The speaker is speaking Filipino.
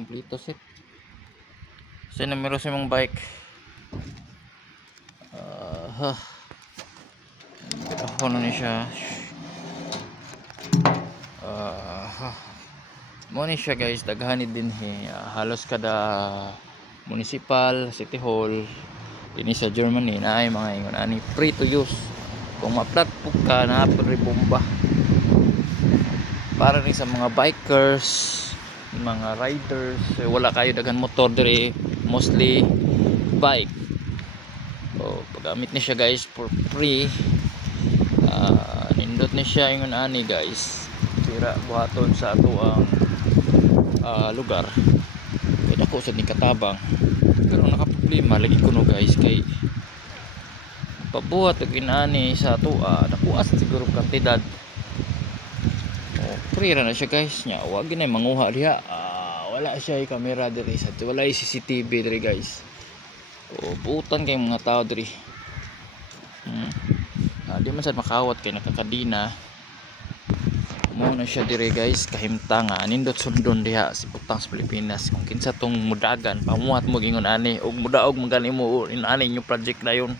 Kompleto set. So numero sa mong bike. Ano ni siya? Mo ni siya guys, daghanid din halos kada municipal, city hall ini sa Germany na ay mga ingon ani free to use. Kung ma-flat po ka na bomba para rin sa mga bikers, mga riders, wala kayo daghan motor dire, mostly bike. So paggamit ni siya guys for free. Nindot ni siya ingon ani guys, tira buhaton sa ato ang lugar kay dako sa ni katabang, pero nakaproblema lagi kuno guys kay pabuhat og inani sa ato nakuha siguro kantidad. Free ra na siya guys nya, wag ginay manguha diha. Wala siya camera diri sa wala CCTV diri guys. Buutan kay mga tao diri. Di man sad makawat kay nakakadina. Mo na siya dire guys, kahimtang nindot sundon diha si Butang sa Pilipinas. Kung kinsa tong mudagan pamuhat mo gingon ani og mudaog magani mo inani yung project dayon.